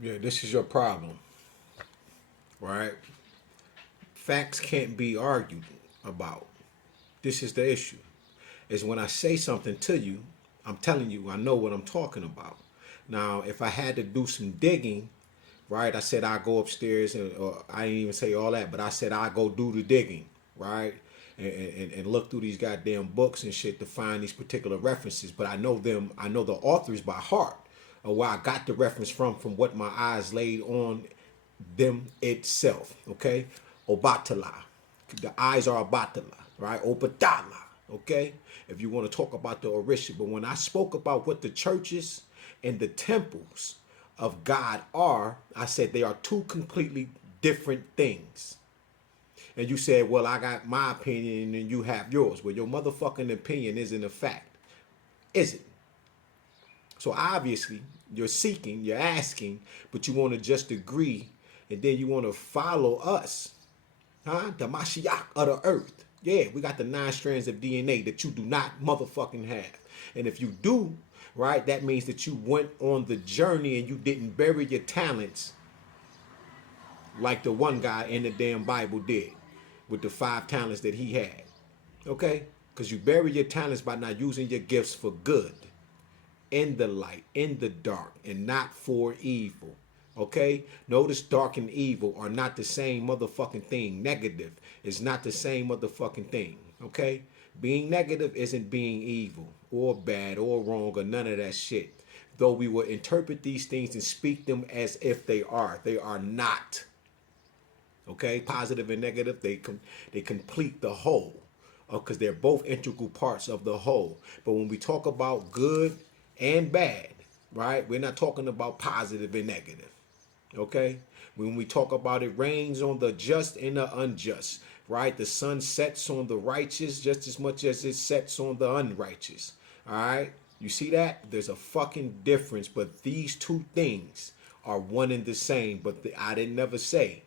Yeah, this is your problem, right? Facts can't be argued about. This is the issue. Is when I say something to you, I'm telling you I know what I'm talking about. Now, if I had to do some digging, right? I said I go upstairs, and or I didn't even say all that, but I said I go do the digging, right? And look through these goddamn books and shit to find these particular references. But I know them. I know the authors by heart, or where I got the reference from what my eyes laid on them itself. Okay, Obatala. The eyes are Obatala, right? Obatala. Okay, if you want to talk about the Orisha, but when I spoke about what the churches and the temples of God are, I said they are two completely different things. And you said, well, I got my opinion and you have yours. Well, your motherfucking opinion isn't a fact, is it? So obviously, you're seeking, you're asking, but you want to just agree, and then you want to follow us, huh? The Mashiach of the earth. Yeah, we got the 9 strands of DNA that you do not motherfucking have. And if you do, right, that means that you went on the journey and you didn't bury your talents like the one guy in the damn Bible did with the 5 talents that he had. Okay? Because you bury your talents by not using your gifts for good, in the light, in the dark, and not for evil. Okay? Notice dark and evil are not the same motherfucking thing. Negative is not the same motherfucking thing. Okay? Being negative isn't being evil or bad or wrong or none of that shit. Though we will interpret these things and speak them as if they are not. Okay, positive and negative, they complete the whole, because they're both integral parts of the whole. But when we talk about good and bad, right, we're not talking about positive and negative. Okay, when we talk about it rains on the just and the unjust, right, the sun sets on the righteous just as much as it sets on the unrighteous. All right, you see that there's a fucking difference, but these two things are one and the same. But I didn't never say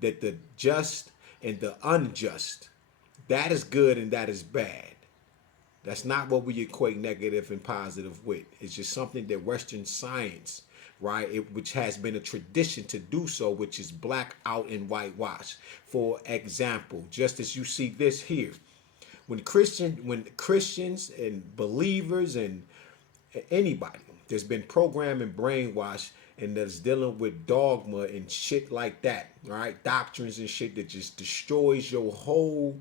that the just and the unjust, that is good and that is bad. That's not what we equate negative and positive with. It's just something that Western science, right, which has been a tradition to do so, which is black out and whitewash. For example, just as you see this here, when Christians and believers and anybody that's been programmed and brainwashed and that's dealing with dogma and shit like that, right? Doctrines and shit that just destroys your whole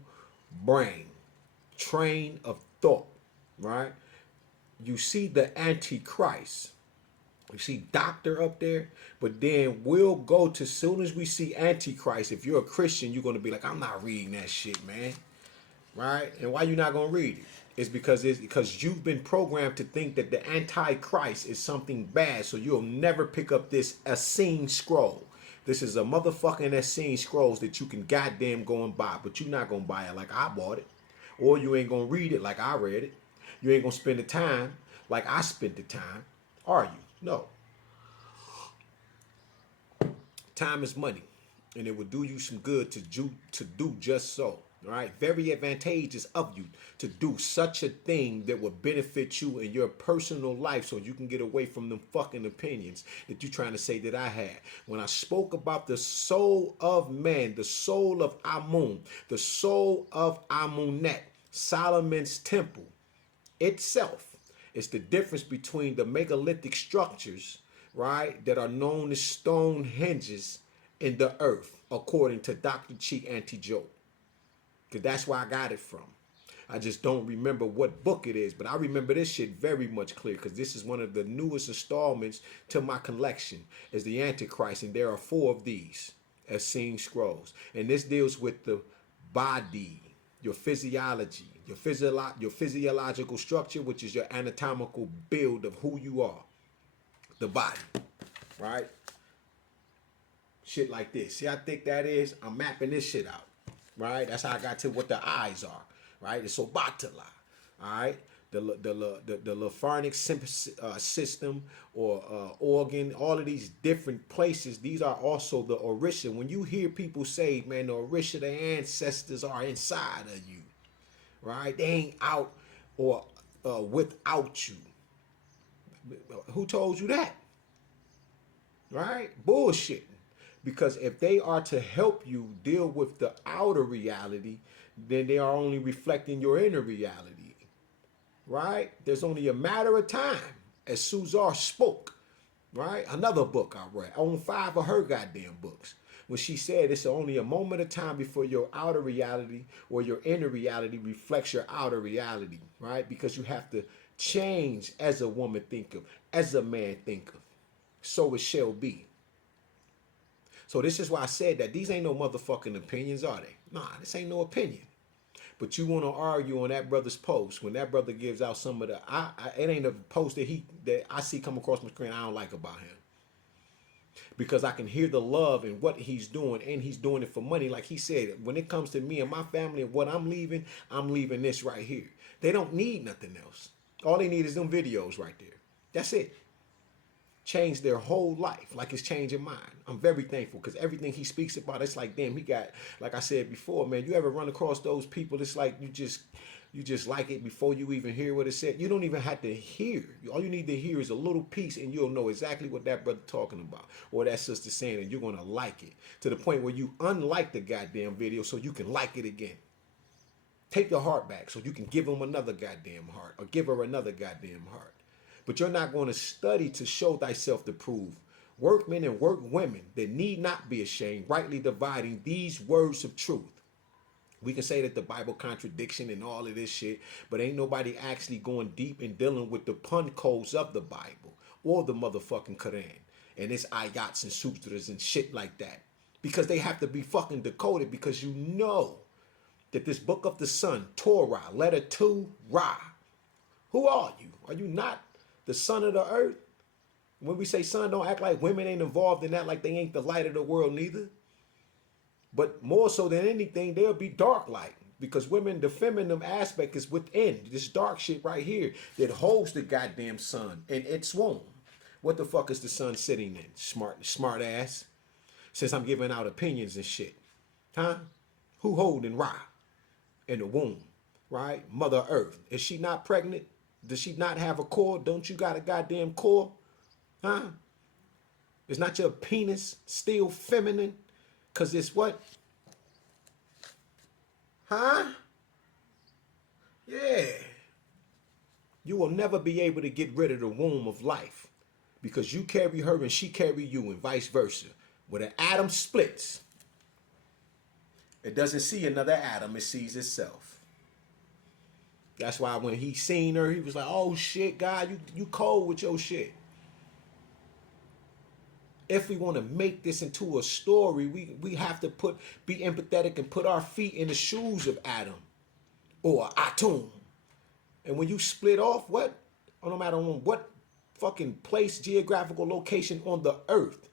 brain, train of thought, right? You see the Antichrist. You see doctor up there, but then we'll go to, soon as we see Antichrist, if you're a Christian, you're gonna be like, I'm not reading that shit, man, right? And why you not gonna read it? It's because you've been programmed to think that the Antichrist is something bad, so you'll never pick up this Essene scroll. This is a motherfucking Essene scrolls that you can goddamn go and buy, but you're not gonna buy it like I bought it, or you ain't gonna read it like I read it. You ain't gonna spend the time like I spent the time, are you? No. Time is money, and it would do you some good to do just so. All right, very advantageous of you to do such a thing that would benefit you in your personal life, so you can get away from them fucking opinions that you're trying to say that I had. When I spoke about the soul of man, the soul of Amun, the soul of Amunet, Solomon's temple itself, is the difference between the megalithic structures, right, that are known as stone hinges in the earth, according to Dr. Cheek Anti-Joke. Because that's where I got it from. I just don't remember what book it is, but I remember this shit very much clear, because this is one of the newest installments to my collection, is the Antichrist, and there are 4 of these as seen scrolls. And this deals with the body, your physiology, your physiological structure, which is your anatomical build of who you are, the body, right? Shit like this. See how thick that is? I'm mapping this shit out, right? That's how I got to what the eyes are, right? It's Obatala, all right? The lymphatic system, or organ, all of these different places, these are also the Orisha. When you hear people say, man, the Orisha, the ancestors are inside of you, right? They ain't out or without you. Who told you that? right? Bullshitting. Because if they are to help you deal with the outer reality, then they are only reflecting your inner reality, right? There's only a matter of time, as Suzar spoke, right? Another book I read, I own 5 of her goddamn books. When she said it's only a moment of time before your outer reality or your inner reality reflects your outer reality, right? Because you have to change as a woman thinketh, as a man thinketh. So it shall be. So this is why I said that these ain't no motherfucking opinions, are they? Nah, this ain't no opinion. But you want to argue on that brother's post when that brother gives out some of the, it ain't a post that I see come across my screen I don't like about him, because I can hear the love in what he's doing, and he's doing it for money. Like he said, when it comes to me and my family and what I'm leaving this right here. They don't need nothing else. All they need is them videos right there. That's it. Changed their whole life like it's changing mine. I'm very thankful because everything he speaks about, it's like, damn, he got, like I said before, man, you ever run across those people, it's like you just like it before you even hear what it said. You don't even have to hear. All you need to hear is a little piece and you'll know exactly what that brother talking about or that sister saying, and you're going to like it to the point where you unlike the goddamn video so you can like it again. Take your heart back so you can give him another goddamn heart or give her another goddamn heart. But you're not going to study to show thyself to prove. Workmen and workwomen that need not be ashamed, rightly dividing these words of truth. We can say that the Bible contradiction and all of this shit, but ain't nobody actually going deep and dealing with the pun codes of the Bible or the motherfucking Quran and its ayats and sutras and shit like that. Because they have to be fucking decoded, because you know that this book of the sun, Torah, letter 2, Ra. Who are you? Are you not the son of the earth? When we say son, don't act like women ain't involved in that, like they ain't the light of the world neither. But more so than anything, they'll be dark light, because women, the feminine aspect is within this dark shit right here that holds the goddamn sun in its womb. What the fuck is the sun sitting in? Smart ass. Since I'm giving out opinions and shit. Huh? Who holding Ra in the womb? Right? Mother Earth. Is she not pregnant? Does she not have a core? Don't you got a goddamn core? Huh? Is not your penis still feminine? Because it's what? Huh? Yeah. You will never be able to get rid of the womb of life, because you carry her and she carry you, and vice versa. When an atom splits, it doesn't see another atom, it sees itself. That's why when he seen her, he was like, oh shit, God, you cold with your shit. If we want to make this into a story, we have to be empathetic and put our feet in the shoes of Adam or Atum. And when you split off, what? No matter on what fucking place, geographical location on the earth,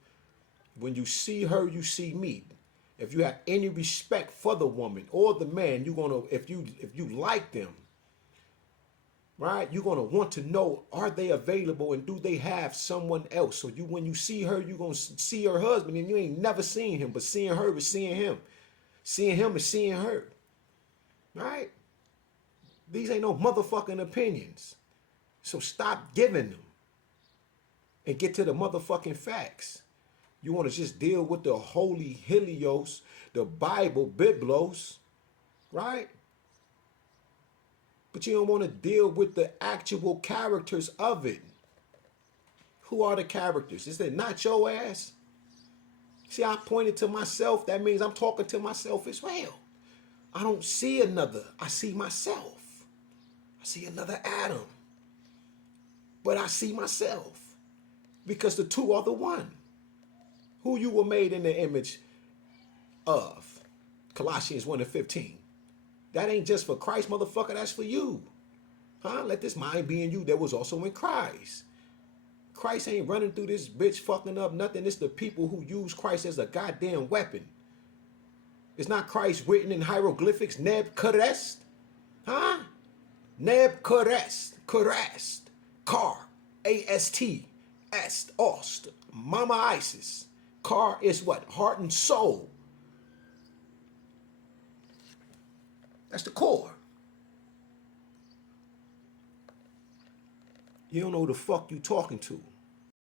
when you see her, you see me. If you have any respect for the woman or the man, you're gonna, if you like them, right? You're gonna want to know, are they available and do they have someone else? So when you see her, you're gonna see her husband, and you ain't never seen him, but seeing her is seeing him. Seeing him is seeing her. Right? These ain't no motherfucking opinions. So stop giving them and get to the motherfucking facts. You want to just deal with the holy Helios, the Bible, Biblos, right? But you don't want to deal with the actual characters of it. Who are the characters? Is it not your ass? See, I pointed to myself. That means I'm talking to myself as well. I don't see another. I see myself. I see another Adam. But I see myself. Because the two are the one. Who you were made in the image of. Colossians 1:15. That ain't just for Christ, motherfucker. That's for you. Huh? Let this mind be in you that was also in Christ. Christ ain't running through this bitch fucking up nothing. It's the people who use Christ as a goddamn weapon. It's not Christ written in hieroglyphics. Neb Karest. Huh? Neb Karest. Karest. Kar. A-S-T. Est. Ost. Mama Isis. Kar is what? Heart and soul. That's the core. You don't know who the fuck you talking to.